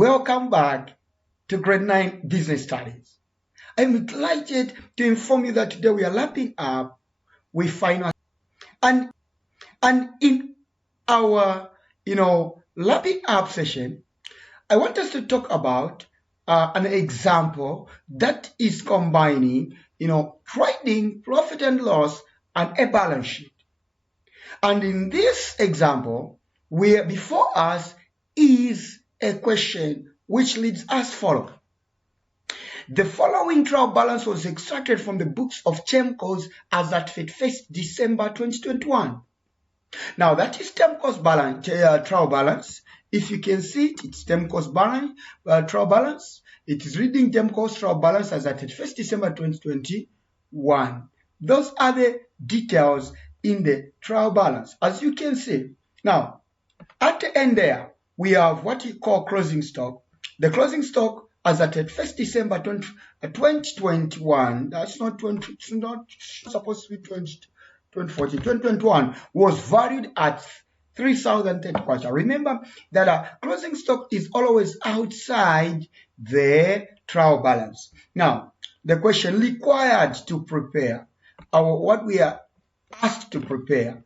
Welcome back to Grade 9 Business Studies. I'm delighted to inform you that today we are lapping up with final and in our lapping up session, I want us to talk about an example that is combining trading, profit and loss, and a balance sheet. And in this example, before us is a question which leads us follow. The following trial balance was extracted from the books of Chemco's as at 1st December 2021. Now that is Chemco's balance, trial balance. If you can see it, it's Chemco's balance, trial balance. It is reading Chemco's trial balance as at 1st December 2021. Those are the details in the trial balance, as you can see. Now, at the end there, we have what you call closing stock. The closing stock as at 1st December 2021, that's not 20, it's not supposed to be 2014, 2021, was valued at 3,030 kwacha. Remember that closing stock is always outside the trial balance. Now, the question required to prepare, what we are asked to prepare.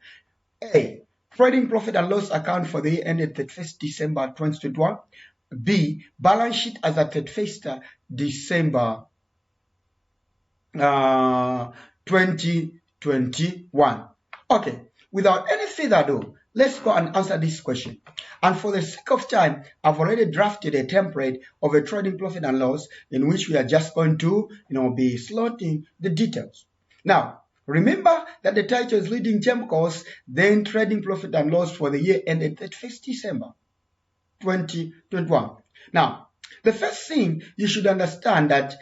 A, trading profit and loss account for the year ended 31st December 2021. B, balance sheet as at 31st December 2021. Okay, without any further ado, let's go and answer this question. And for the sake of time, I've already drafted a template of a trading profit and loss in which we are just going to be slotting the details. Now, remember that the title is Leading Chemicals, then Trading Profit and Loss for the year ended 31st December 2021. Now, the first thing you should understand that,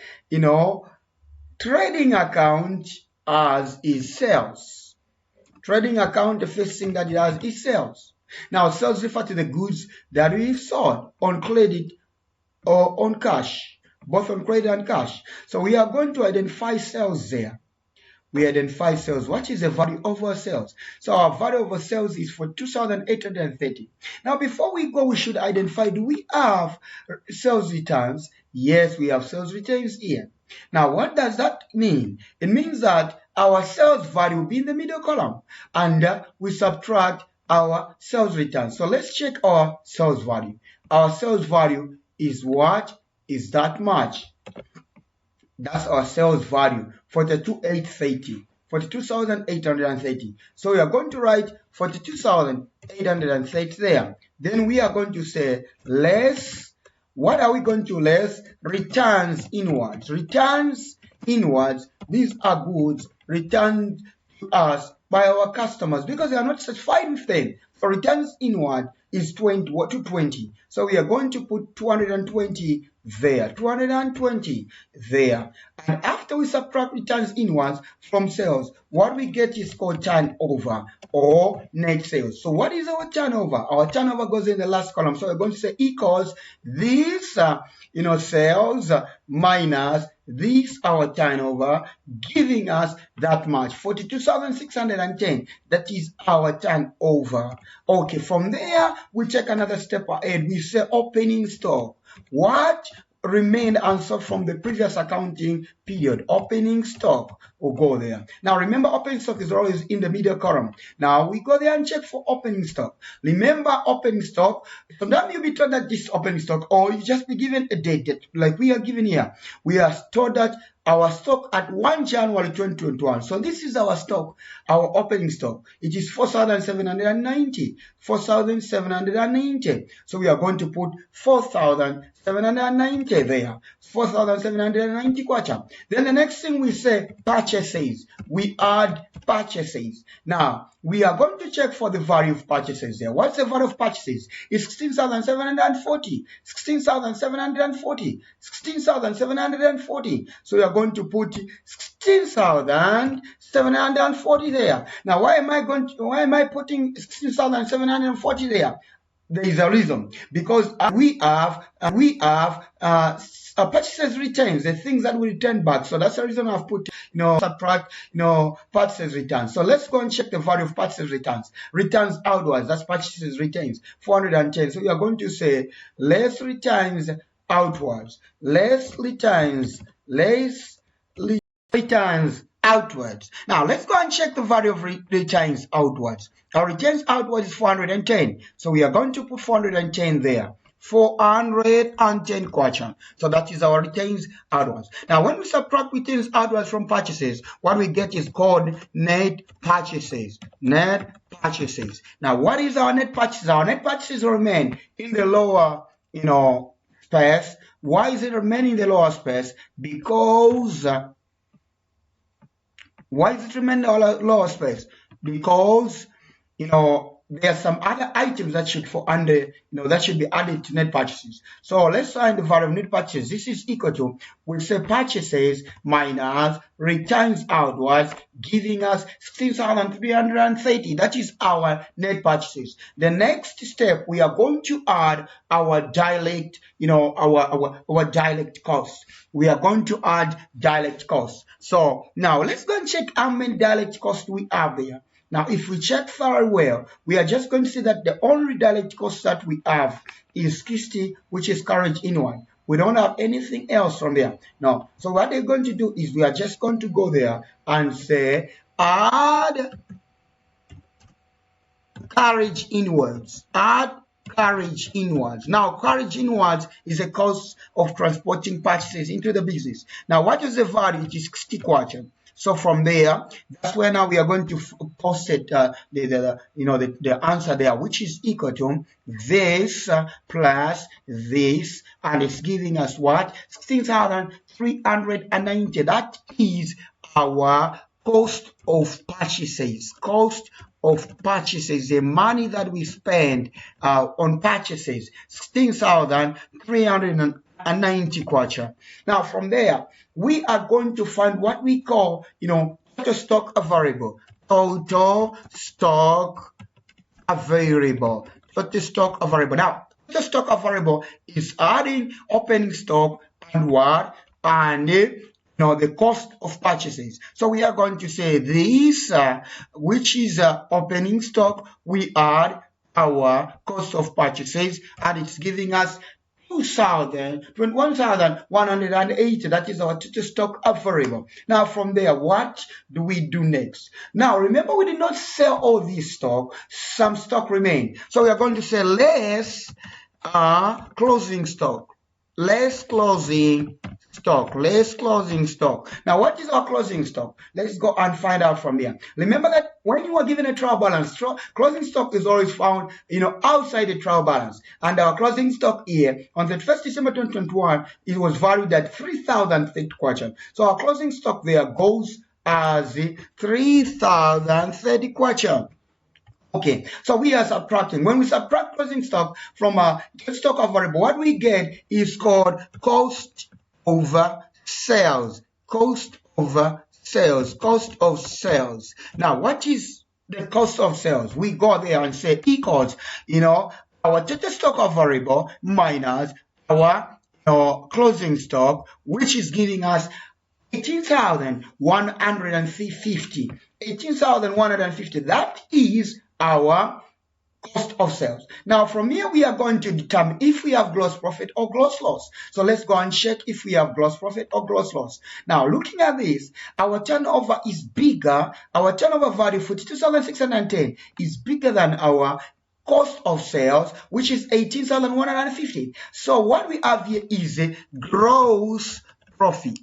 trading account as is sales. Trading account, the first thing that it has is sales. Now, sales refer to the goods that we've sold on credit or on cash, both on credit and cash. So we are going to identify sales there. We identify sales. What is the value of our sales? So our value of our sales is for 2,830. Now, before we go, we should identify, do we have sales returns? Yes, we have sales returns here. Now, what does that mean? It means that our sales value will be in the middle column, and we subtract our sales returns. So let's check our sales value. Our sales value is what? Is that much. That's our sales value, 42,830. 42,830. So we are going to write 42,830 there. Then we are going to say less. What are we going to less? Returns inwards. Returns inwards. These are goods returned to us by our customers because they are not satisfied with them. So returns inward is 220. So we are going to put 220 there, 220 there. And after we subtract returns inwards from sales, what we get is called turnover or net sales. So what is our turnover? Our turnover goes in the last column. So we're going to say equals this, sales minus this, our turnover, giving us that much, 42,610. That is our turnover. Okay, from there, we take another step ahead. We say opening stock. What remained unsold from the previous accounting period? Opening stock will go there. Now remember, opening stock is always in the middle column. Now we go there and check for opening stock. Remember, opening stock, sometimes you'll be told that this opening stock, or you just be given a date that, like we are given here. We are told that our stock at 1 January 2021. So this is our stock, our opening stock. It is 4,790. 4,790. So we are going to put 4,790 there. 4,790 kwacha. Then the next thing we say, purchases. We add purchases. Now, we are going to check for the value of purchases there. What's the value of purchases? It's 16,740. 16,740. 16,740. So we are going to put 16,740 there. Now, why am I putting 16,740 there? there is a reason, because we have purchases returns, the things that we return back. So that's the reason I've put, subtract, purchases returns. So let's go and check the value of purchases returns. Returns outwards, that's purchases returns, 410. So we are going to say less returns outwards, less returns outwards. Now let's go and check the value of returns outwards. Our returns outwards is 410. So we are going to put 410 there. 410 kwacha. So that is our returns outwards. Now when we subtract returns outwards from purchases, what we get is called net purchases. Net purchases. Now what is our net purchases? Our net purchases remain in the lower, space. Why is it remaining in the lower space? Because why is it remaining in the lower space? Because there are some other items that should fall under, that should be added to net purchases. So let's find the value of net purchases. This is equal to, we'll say purchases minus returns outwards, giving us 16,330. That is our net purchases. The next step, we are going to add our direct, our direct costs. We are going to add direct costs. So now let's go and check how many direct costs we have there. Now, if we check very well, we are just going to see that the only direct cost that we have is 60, which is carriage inward. We don't have anything else from there. Now, so what they're going to do is we are just going to go there and say add carriage inwards. Add carriage inwards. Now, carriage inwards is a cost of transporting purchases into the business. Now, what is the value? It is 60 kwacha. So from there, that's where now we are going to post it, the answer there, which is equal to this plus this, and it's giving us what? 16,390. That is our cost of purchases. Cost of purchases, the money that we spend on purchases, 16,390 kwacha. Now from there, we are going to find what we call, total stock available. Total stock available. Total stock available. Now, total stock available is adding opening stock and what? And the cost of purchases. So we are going to say this, which is opening stock, we add our cost of purchases, and it's giving us 21,180. That is our total stock available. Now from there, what do we do next? Now remember, we did not sell all this stock. Some stock remain. So we are going to say less closing stock. Less closing stock. Less closing stock. Now what is our closing stock? Let's go and find out from there. Remember that when you are given a trial balance, closing stock is always found, outside the trial balance. And our closing stock here on the 1st December 2021, it was valued at 3,030 kwacha. So our closing stock there goes as 3,030 kwacha. Okay, so we are subtracting. When we subtract closing stock from stock available, what we get is called cost over sales. Cost over sales. Cost of sales. Now, what is the cost of sales? We go there and say equals, our total stock available minus our closing stock, which is giving us 18,150. 18,150. That is our cost of sales. Now from here we are going to determine if we have gross profit or gross loss. So let's go and check if we have gross profit or gross loss. Now looking at this, our turnover is bigger. Our turnover value, 42,610, is bigger than our cost of sales, which is 18,150. So what we have here is a gross profit.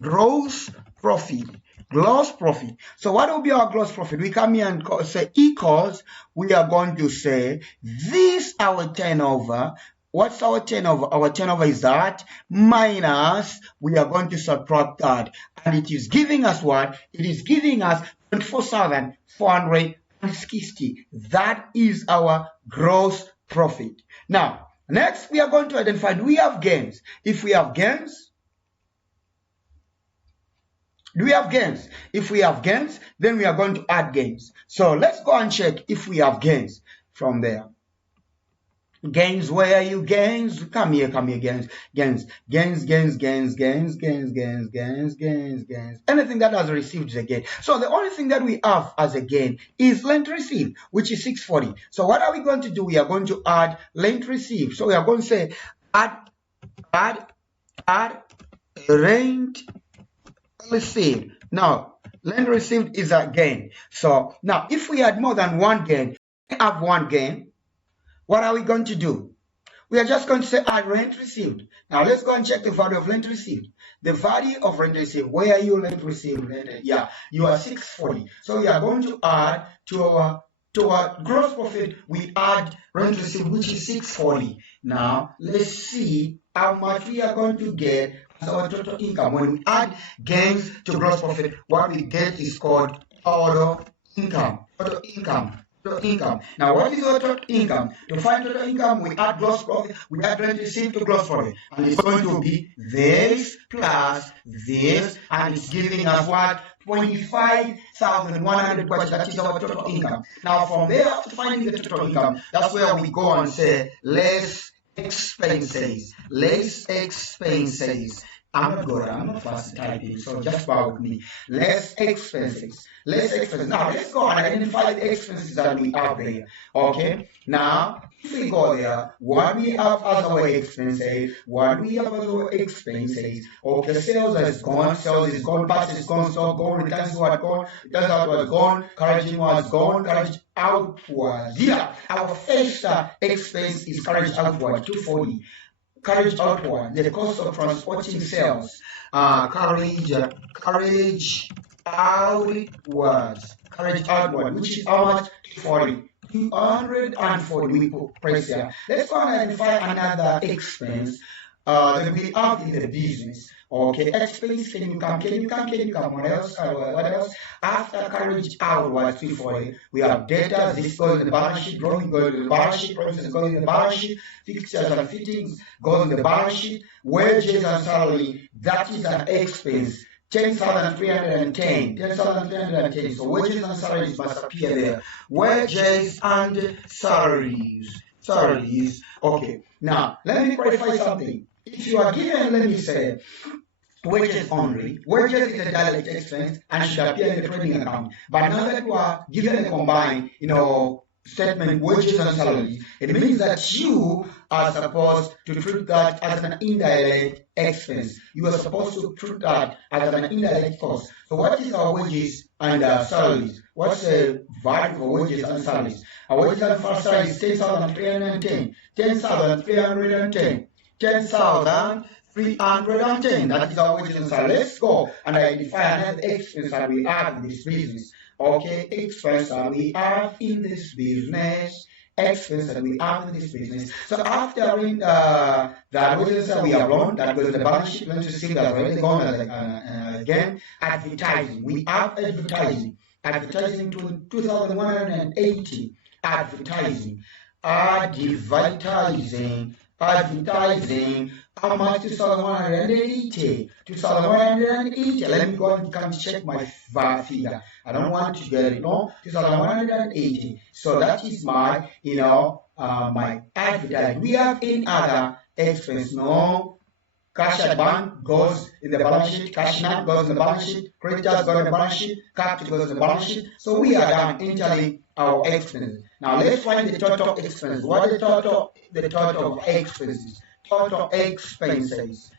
Gross profit. Gross profit. So what will be our gross profit? We come here and say equals, we are going to say this our turnover. What's our turnover? Our turnover is that minus, we are going to subtract that. And it is giving us what? It is giving us 24,460. That is our gross profit. Now, next we are going to identify, do we have gains? If we have gains, do we have gains? If we have gains, then we are going to add gains. So let's go and check if we have gains from there. Gains, where are you? Gains, come here, gains, gains, gains, gains, gains, gains, gains, gains, gains, gains, gains. Anything that has received is a gain. So the only thing that we have as a gain is lent received, which is 640. So what are we going to do? We are going to add lent received. So we are going to say add rent received. Now, lend received is a gain. So now, if we had more than one gain, we have one gain. What are we going to do? We are just going to say add rent received. Now let's go and check the value of rent received. The value of rent received, where are you rent received? Yeah, you are 640. So we are going to add to our gross profit, we add rent received, which is 640. Now let's see how much we are going to get as our total income. When we add gains to gross profit, what we get is called total income. Total income. Total income. Now, what is our total income? To find total income, we add gross profit, we add rent received to gross profit, and it's going to be this plus this, and it's giving us what? 25,100 questions. That is our total income. Now, from there, after finding the total income, that's where we go and say less expenses. Less expenses. I'm not good. I'm not fast typing, so just bear with me. Less expenses. Less expenses. Now let's go and identify the expenses that we have there. Okay. Now, if we go there, what we have as our expenses, what we have as our expenses. Okay, sales is gone, purchase is gone, so gone, returns was gone, returns out was gone, carriage was gone, carriage out was. Yeah, our first expense is carriage outward, 240. Carriage outward, the cost of transporting sales, carriage outward, which is how much? 240. We put price here. Let's go and identify another expense that we have in the business. Okay, expense, can you come? What else? What else? After carriage outwards, 240, we have data. This goes in the balance sheet. Drawing goes in the balance sheet. Process goes in the balance sheet. Fixtures and fittings goes in the balance sheet. Wages and salary, that is an expense. 10,310. 10,310. So wages and salaries must appear there. Wages and salaries. Okay. Now, let me clarify something. If you are given, let me say, wages only, wages is a direct expense and should appear in the trading account. But now that you are given a combined, statement, wages and salaries, it means that you are supposed to treat that as an indirect expense. You are supposed to treat that as an indirect cost. So what is our wages and salaries? What's the value for wages and salaries? Our wages and salaries is 10,310. 10,310. 10,310. That is our wages and salaries. Let's go and identify another expense that we have in this business. Okay, expense that we have in this business. Expense that we have in this business. So after that wages that we have run, that goes to the balance sheet. Let's just see that already gone again. Advertising. We have advertising. Advertising to 2,180. Advertising. Advertising. How much? 2,180. 2,180. Let me go and come check my figure. I don't want to get it wrong. 2,180. So that is my, my advertising. We have any other expense? No. Cash at bank goes in the balance sheet. Cash in goes in the balance sheet. Creditors go in the balance sheet. Capital goes in the balance sheet. So we are done entering our expenses. Now let's find the total expenses. What is the total expenses? Total expenses.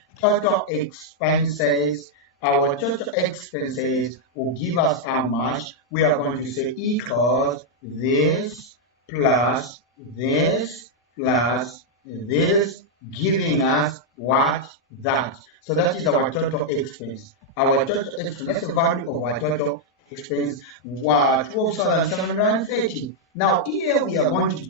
Our total expenses will give us how much. We are going to say equals this plus this plus this, giving us what? That. So that is our total expense. Our total expense, that's the value of our total expense, 12,730. Now here we are going to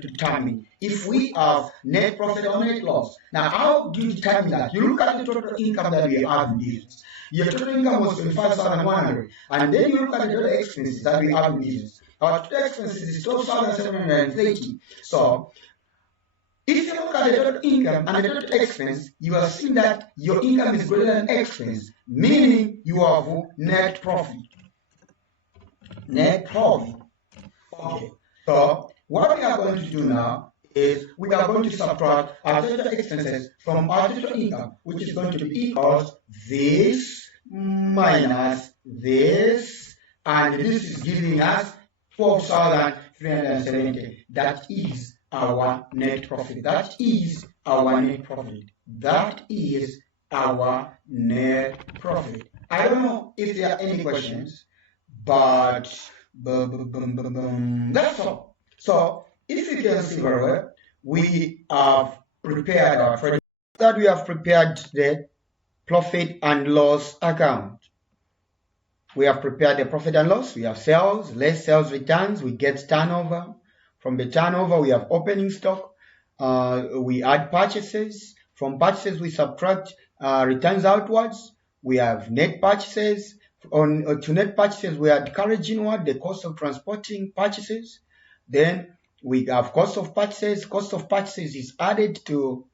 determine if we have net profit or net loss. Now how do you determine that? You look at the total income that we have in business. Your total income was 25,100, and then you look at the total expenses that we have in business. Our total expenses is 12,730. So if you look at the total income and the total expense, you have seen that your income is greater than expense, meaning you have net profit. Net profit. Okay. So what we are going to do now is we are going to subtract our total expenses from our total income, which is going to be equals this minus this, and this is giving us 12,370. That is our net profit. That is our net profit. That is our net profit. I don't know if there are any questions, but that's all. So if you can see very well, we have prepared our trading, that we have prepared the profit and loss account. We have prepared the profit and loss. We have sales, less sales returns. We get turnover. From the turnover, we have opening stock. We add purchases. From purchases, we subtract returns outwards. We have net purchases. To net purchases, we add carriage inward, the cost of transporting purchases. Then we have cost of purchases. Cost of purchases is added to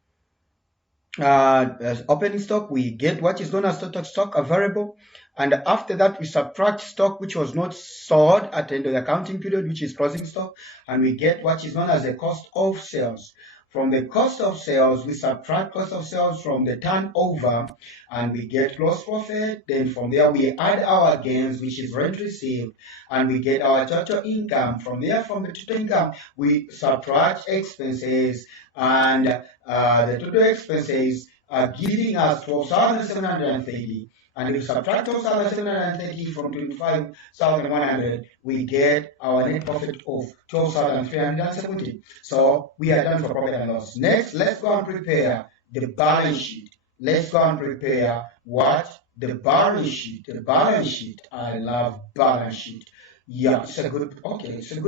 as opening stock. We get what is known as total stock, a variable, and after that we subtract stock which was not sold at the end of the accounting period, which is closing stock, and we get what is known as the cost of sales. From the cost of sales, we subtract cost of sales from the turnover, and we get gross profit. Then from there, we add our gains, which is rent received, and we get our total income. From there, from the total income, we subtract expenses, and the total expenses are giving us 12,730. And if we subtract 12,730 from 25,100, we get our net profit of 12,370. So we are done for profit and loss. Next, let's go and prepare the balance sheet. Let's go and prepare what? The balance sheet. The balance sheet. I love balance sheet. Yeah, it's a good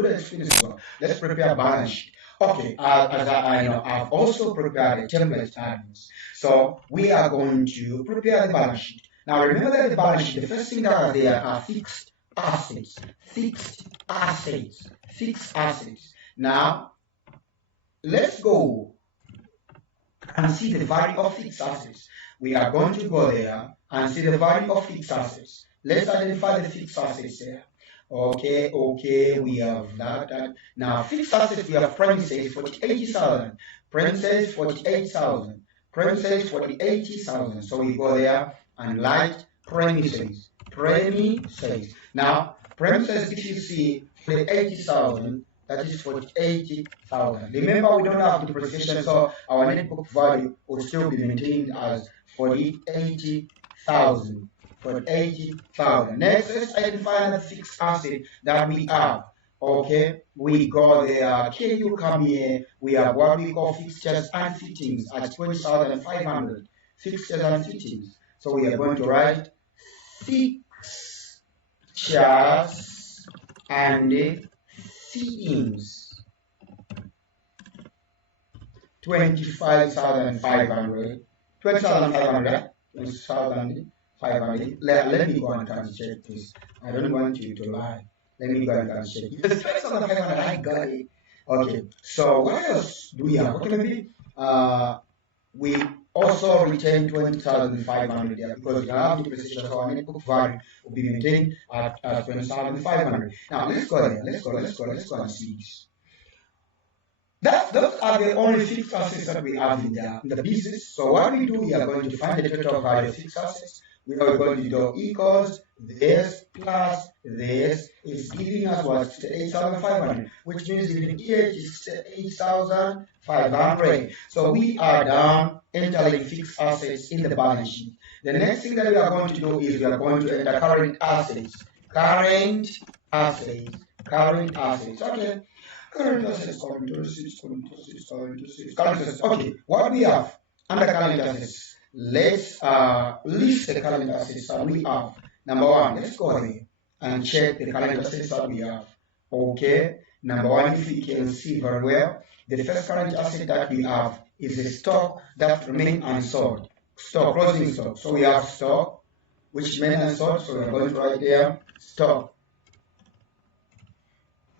experience as well. Let's prepare balance sheet. Okay, as I know, I've also prepared a template items. So we are going to prepare the balance sheet. Now remember that the balance sheet, the first thing that are there are fixed assets. Fixed assets. Fixed assets. Now, let's go and see the value of fixed assets. We are going to go there and see the value of fixed assets. Let's identify the fixed assets there. Okay, we have that. Now, fixed assets, we have premises for 80,000. Premises for 48,000. Premises for 80,000. So we go there and light premises. Premises. Now, premises, if you see for the 80,000, that is for 80,000. Remember, we don't have depreciation, so our net book value will still be maintained as 80,000. For 80,000. Next, let's identify the fixed asset that we have. Okay, we go there. Can you come here? We have what we call fixtures and fittings at 20,500. Fixtures and fittings. So we are going to write fixtures and fittings. 25,500. 20,500. 20,500. Let me go and check this. I don't want you to lie. Let me go and check. Yes, 20,500. I got it. Okay. So what else do we have? Okay, maybe we also retain 20,500 there because we have depreciation, so our net book value will be maintained at 20,500. Now let's go there. Let's go and see this. Those are the only fixed assets that we have in the business. So what we do, we are going to find the total value of fixed assets. We are going to do equals this plus this is giving us what? 8,500, which means even here it is 8,500. So we are done entering fixed assets in the balance sheet. The next thing that we are going to do is we are going to enter current assets. Current assets. Okay. Current assets. Okay. What we have under current assets? Let's list the current assets that we have. Number one, let's go there and check the current assets that we have. Okay. Number one, if you can see very well, the first current asset that we have is the stock that remain unsold. Stock, closing stock. So we have stock, which remain unsold. So we're going to write there stock.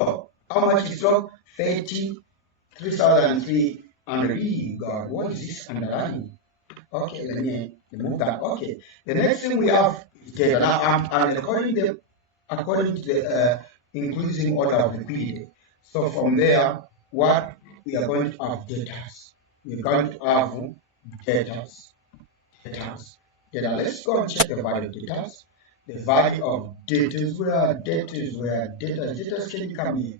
Oh, how much is stock? 33,300. God, what is this underlying? Okay, let me remove that. Okay, the next thing we have is data. Now I'm according to the increasing order of liquidity. So from there, what we are going to have debtors. We're going to have debtors. Data. Let's go and check the value of debtors. The value of debtors, where debtors can come here.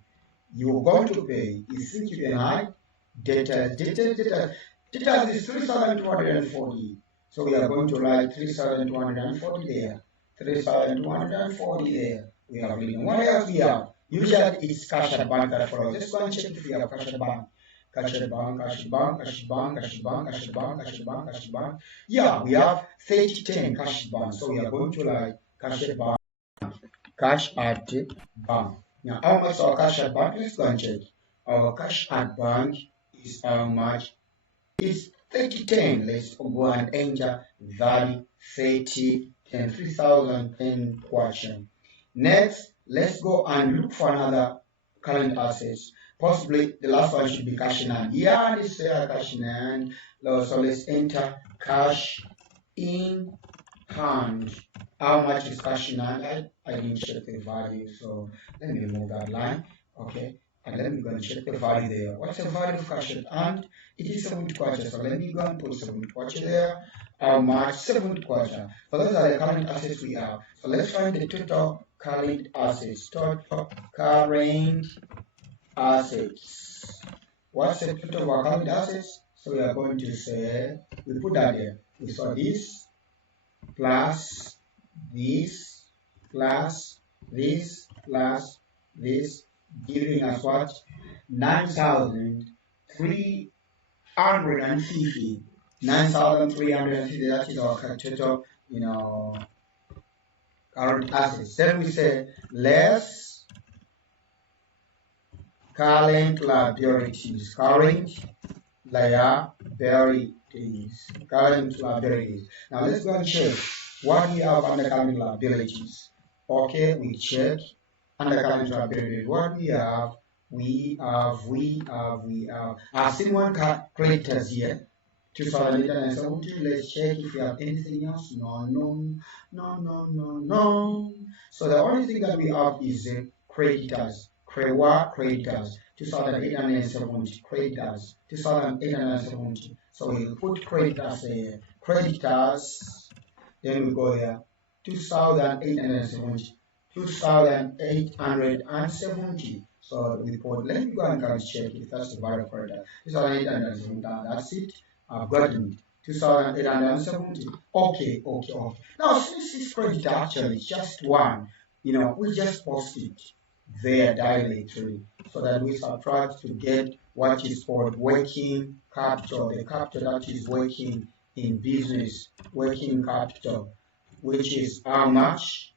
You're going to pay. You think you can hide debtors is 3,240. So we are going to write 3,240 there. 3,240 there. We have written. What else we have? Usually it's cash at bank that follows. Let's go and check if we have cash at bank. Yeah, we have 3010 cash bank. So we are going to write cash at bank. Now, how much our cash at bank? Let's go and check. Our cash at bank is how much? It's 3010. Let's go and enter value 3010, 3,010 question. Next, let's go and look for another current assets. Possibly the last one should be cash in hand. Yeah, this is cash in hand. So let's enter cash in hand. How much is cash in hand? I didn't check the value, so let me remove that line. Okay, and let me go and check the value there. What's the value of cash in hand? It is 70 kwacha. So let me go and put 70 kwacha there. How much? 70 kwacha. So those are the current assets we have. So let's find the total current assets. Total current assets. What's the total of our current assets? So we are going to say, we put that there. We saw this plus this plus this plus this, giving us what? 9,350. 9,350. That is our total, current assets. Then we say less current liabilities. Current liabilities. Now let's go and check what we have under current liabilities. Okay, we check under current liabilities. What we have. I've seen one creditors here. 2,870. Let's check if we have anything else. No. So the only thing that we have is creditors. Creditors. 2,870. Creditors. 2,870. So we'll put creditors there. Creditors. Then we go there. 2,870. 2,870. So we put. Let me go and check if that's the value of creditor. 2,870. That's it. I've gotten it. 2,870. Okay. Now, since this credit actually is just one, we just post it there directly so that we subtract to get what is called working capital, the capital that is working in business, working capital, which is how much?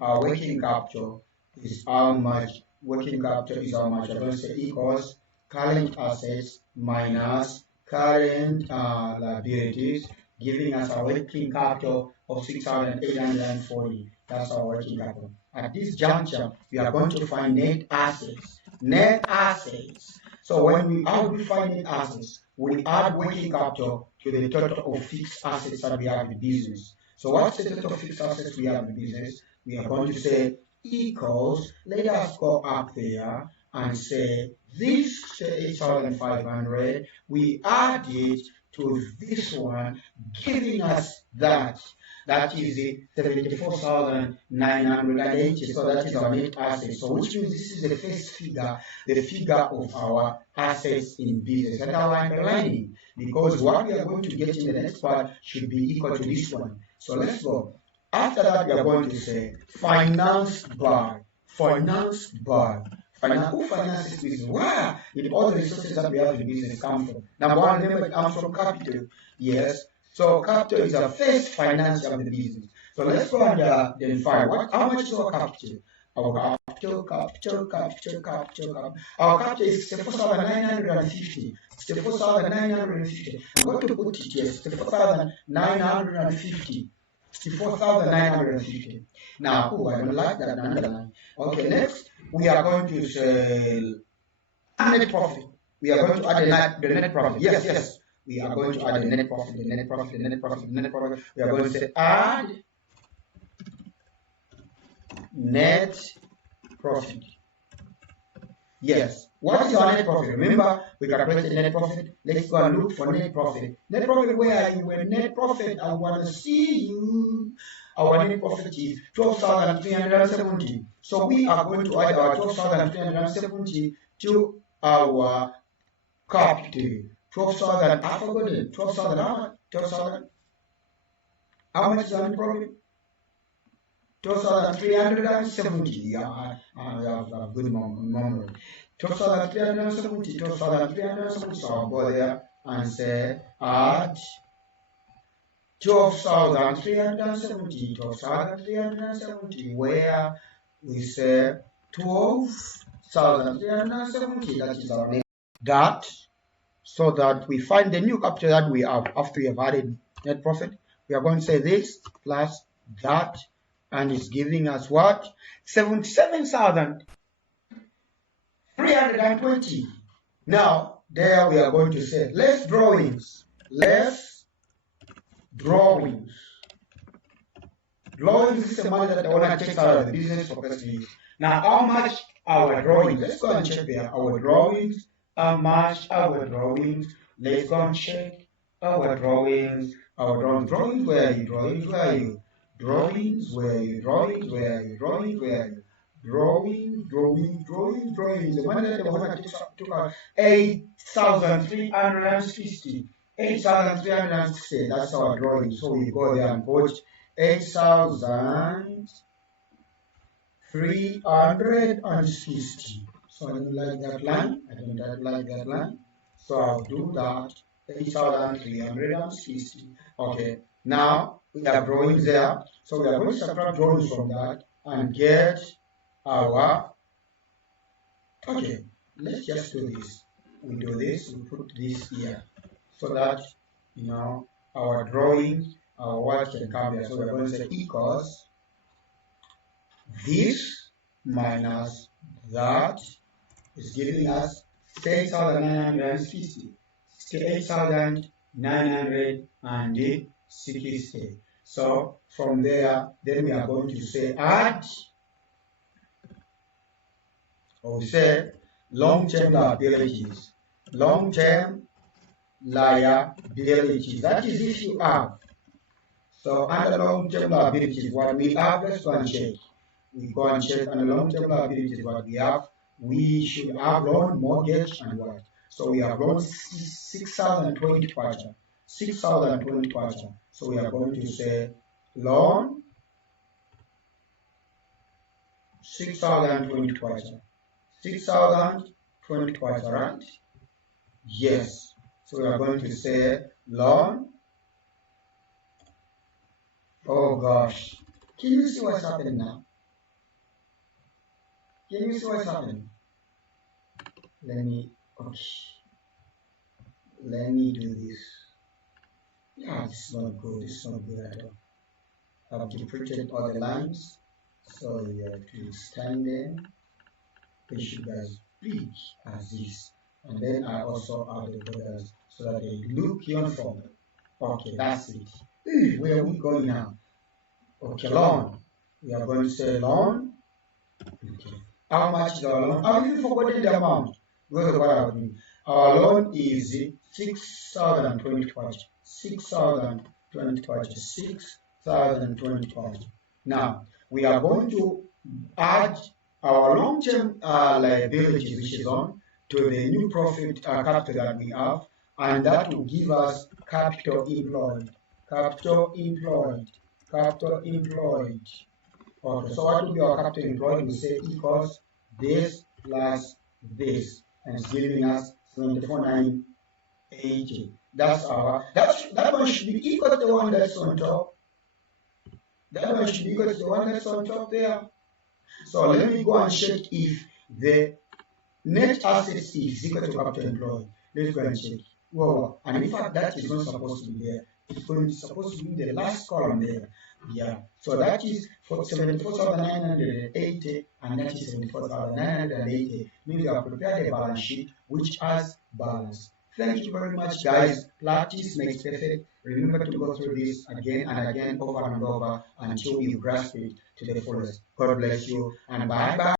Our working capital is how much? Working capital is how much? I'm going to say equals current assets minus current liabilities, giving us a working capital of 6,840. That's our working capital. At this juncture, we are going to find net assets. Net assets. So how do we find net assets? We add working capital to the total of fixed assets that we have in the business. So what's the total of fixed assets we have in the business? We are going to say equals, let us go up there and say this 8,500, we add it to this one, giving us that is 74,980. So that is our net assets. So which means this is the first figure, the figure of our assets in business. And our underlining, because what we are going to get in the next part should be equal to this one. So let's go. After that, we are going to say financed by. Who finances business? Where did all the resources that we have in the business come from? Number one, remember, it comes from capital. Yes. So capital is the first finance of the business. So let's go and identify how much is our capital? Our capital. Our capital is 64,950. 64,950. I'm going to put it here. 64,950. 64,950. Now, I don't like that underline. Okay, next we are going to say net profit. We are going to add the net profit. Yes. We are going to add the net profit. We are going to say add net profit. Yes. What is our net profit? Remember, we calculated net profit. Let's go and look for net profit. Net profit, where are you? When net profit, I want to see you. Our net profit is 12,370. So we are going to add our 12,370 to our capital. 12,000, I forgot it. 12,000, how much? 12,000. How much is our net profit? 12,370. Yeah, I have a good memory. 12,370, 12,370. So I'll go there and say add 12,370, 12,370, where we say 12,370. That is our net. That, so that we find the new capital that we have after we have added net profit. We are going to say this plus that, and it's giving us what? 77,320. Now, there we are going to say less drawings. Less drawings. Drawings is the money that the owner takes out of the business for personal use. Now, how much our drawings? Let's go and check there. Our drawings. How much our drawings? Let's go and check our drawings. Our drawings. Drawings, where are you? Drawings, where are you? Drawings, where are you? Drawings, where are you? Drawings, where are you? Drawings. The money that the owner took out 8,360. 8,360. That's our drawing. So we go there and put 8,360. So I don't like that line. I don't like that line. So I'll do that. 8,360. Okay. Now we have drawings there. So we are going to subtract drawings from that and get our. Okay. Let's just do this. We do this. We put this here so that our drawing, our work can come here. So we're going to say equals this minus that is giving us 8,960. 8,960. So from there, then we are going to say add, or we say long-term liabilities. Long-term liabilities. That is if you have. So under long-term liabilities, what we have, let's go and check. We go and check under long-term liabilities what we have. We should have loan, mortgage, and what? So we have loan 6,020 kwacha. 6,020 kwacha. So we are going to say loan 6,020 kwacha. 6,020 kwacha, right? Yes. So we are going to say loan. Oh gosh. Can you see what's happening now? Can you see what's happening? Let me do this. Yeah, it's not good. It's not good at all. I've duplicated all the lines. So you have to extend them. They should be as big as this. And then I also add the borders so that they look uniform. Okay, that's it. Where are we going now? Okay, loan. We are going to say loan. Okay. How much is our loan? I've even forgotten the amount. Because of what I've been. Our loan is 6,020 kwacha. 6,020 kwacha. 6,020 kwacha. Now, we are going to add our long-term liabilities, which is on, to the new profit capital that we have, and that will give us capital employed. Capital employed. Capital employed. Okay, so what will be our capital employed? We say equals this plus this, and it's giving us 74,980. That's our, that one should be equal to the one that's on top. That one should be equal to the one that's on top there. So let me go and check if the net assets is equal to capital employed. Let's go and check. Well, and in fact, that is not supposed to be there. It's going to be supposed to be in the last column there. Yeah. So that is for 74,980, and that is 74,980. Means you have prepared a balance sheet which has balance. Thank you very much, guys. Practice makes perfect. Remember to go through this again and again, over and over, until you grasp it to the fullest. God bless you, and bye-bye.